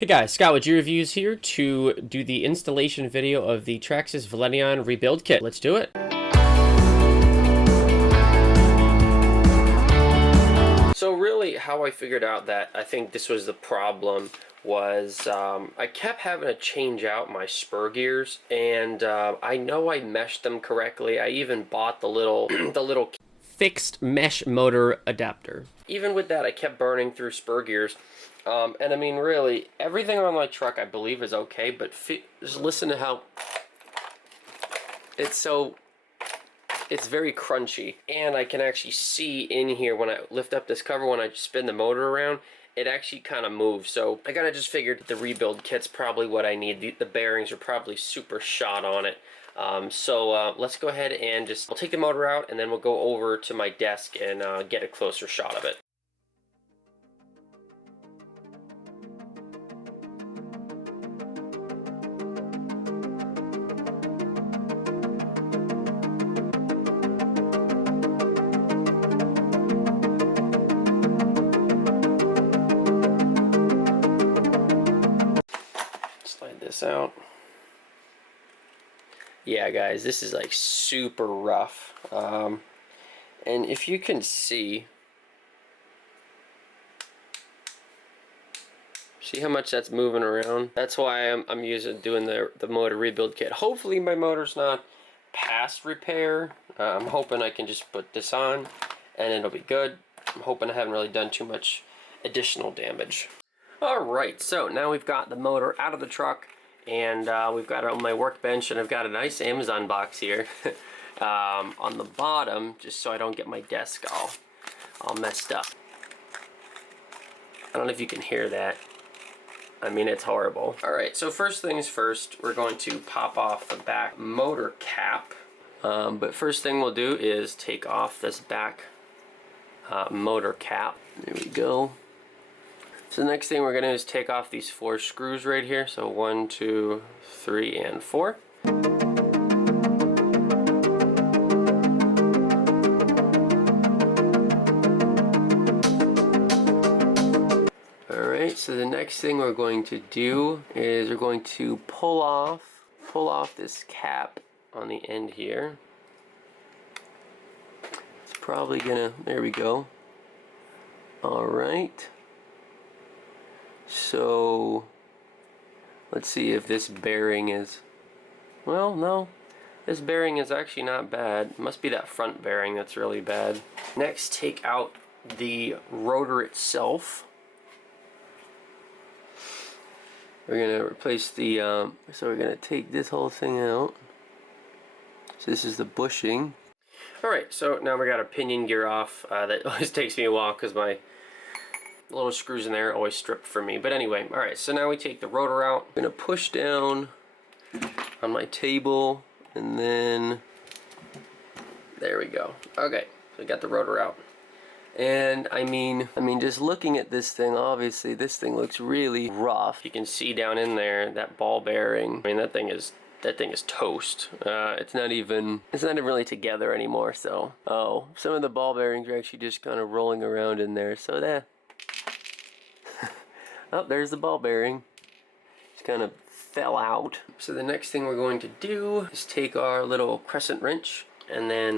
Hey guys, Scott with G-Reviews here to do the installation video of the Traxxas Velineon rebuild kit. Let's do it. So really how I figured out that I think this was the problem was I kept having to change out my spur gears, and I know I meshed them correctly. I even bought the little the little fixed mesh motor adapter. Even with that, I kept burning through spur gears. And I mean, really, everything on my truck I believe is okay, but just listen to how it's very crunchy. And I can actually see in here when I lift up this cover, when I spin the motor around, it actually kind of moves. So I kind of just figured the rebuild kit's probably what I need. The bearings are probably super shot on it. Let's go ahead and I'll take the motor out, and then we'll go over to my desk and get a closer shot of it. Slide this out. Yeah, guys, this is like super rough. And if you can see how much that's moving around? That's why I'm doing the motor rebuild kit. Hopefully my motor's not past repair. I'm hoping I can just put this on and it'll be good. I'm hoping I haven't really done too much additional damage. Alright, so now we've got the motor out of the truck, and we've got it on my workbench, and I've got a nice Amazon box here on the bottom, just so I don't get my desk all messed up. I don't know if you can hear that. I mean, it's horrible. Alright, so first things first, we're going to pop off the back motor cap. But first thing we'll do is take off this back motor cap. There we go. So the next thing we're going to do is take off these 4 screws right here. So 1, 2, 3, and 4. Alright, so the next thing we're going to do is we're going to pull off this cap on the end here. It's probably gonna, there we go. Alright. So let's see if this bearing is, well, no, this bearing is actually not bad. It must be that front bearing that's really bad. Next, take out the rotor itself. We're gonna replace the so we're gonna take this whole thing out. So this is the bushing. Alright, so now we got our pinion gear off. That always takes me a while because my little screws in there always strip for me. But anyway, alright, so now we take the rotor out. I'm gonna push down on my table, and then there we go. Okay, so we got the rotor out. And I mean just looking at this thing, obviously this thing looks really rough. You can see down in there that ball bearing. I mean, that thing is toast. It's not even really together anymore. So some of the ball bearings are actually just kind of rolling around in there. So there. Oh, there's the ball bearing. Just kind of fell out. So the next thing we're going to do is take our little crescent wrench and then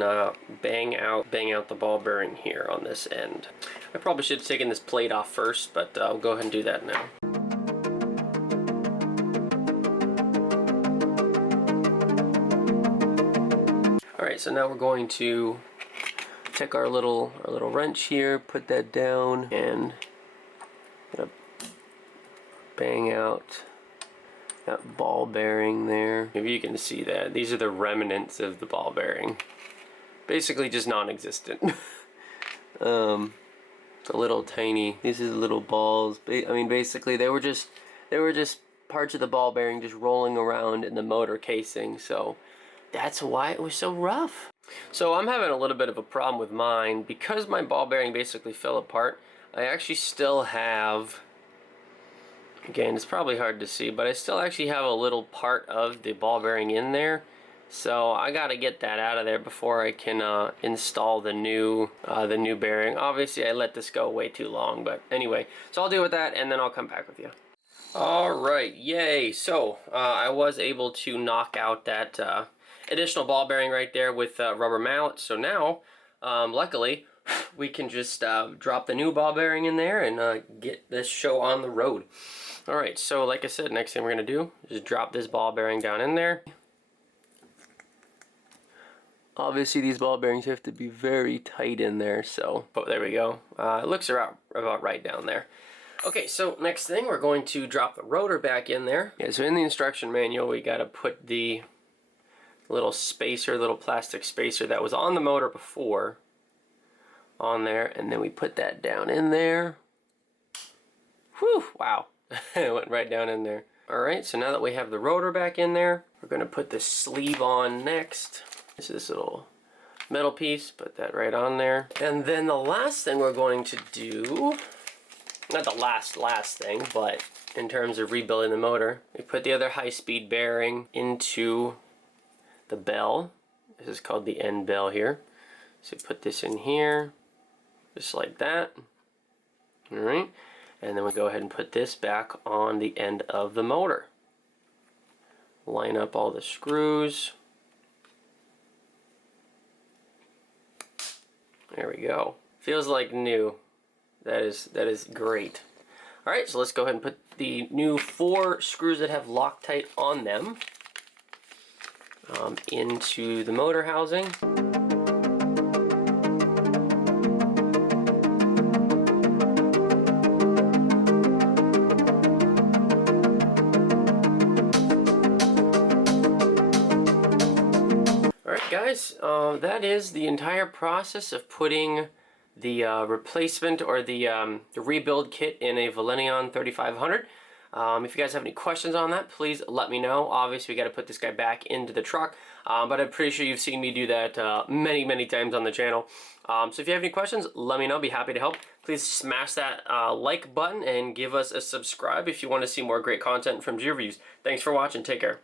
bang out the ball bearing here on this end. I probably should have taken this plate off first, but I'll go ahead and do that now. Alright, so now we're going to take our little wrench here, put that down, and bang out that ball bearing there. Maybe you can see that. These are the remnants of the ball bearing. Basically just non-existent. It's a little tiny, these are the little balls. I mean, basically they were just parts of the ball bearing just rolling around in the motor casing, so that's why it was so rough. So I'm having a little bit of a problem with mine because my ball bearing basically fell apart. I actually still have, again, it's probably hard to see, but I still actually have a little part of the ball bearing in there. So I gotta get that out of there before I can install the new bearing. Obviously I let this go way too long, but anyway, so I'll deal with that and then I'll come back with you. Alright, yay! So, I was able to knock out that additional ball bearing right there with rubber mallet. So now, luckily, we can just drop the new ball bearing in there and get this show on the road. Alright, so like I said, next thing we're going to do is drop this ball bearing down in there. Obviously these ball bearings have to be very tight in there, so, but there we go. It looks about right down there. Okay, so next thing we're going to drop the rotor back in there. Yeah, so in the instruction manual we got to put the little spacer, little plastic spacer that was on the motor before on there, and then we put that down in there. Whew, wow. It went right down in there. Alright, so now that we have the rotor back in there, we're going to put the sleeve on next. This is this little metal piece, put that right on there. And then the last thing we're going to do, not the last thing, but in terms of rebuilding the motor, we put the other high-speed bearing into the bell. This is called the end bell here. So put this in here, just like that. Alright, and then we go ahead and put this back on the end of the motor. Line up all the screws. There we go. Feels like new. That is great. Alright, so let's go ahead and put the new 4 screws that have Loctite on them into the motor housing. Alright guys, that is the entire process of putting the replacement or the rebuild kit in a Velineon 3500. If you guys have any questions on that, please let me know. Obviously, we got to put this guy back into the truck, but I'm pretty sure you've seen me do that many times on the channel. So if you have any questions, let me know. I'll be happy to help. Please smash that like button and give us a subscribe if you want to see more great content from G Reviews. Thanks for watching. Take care.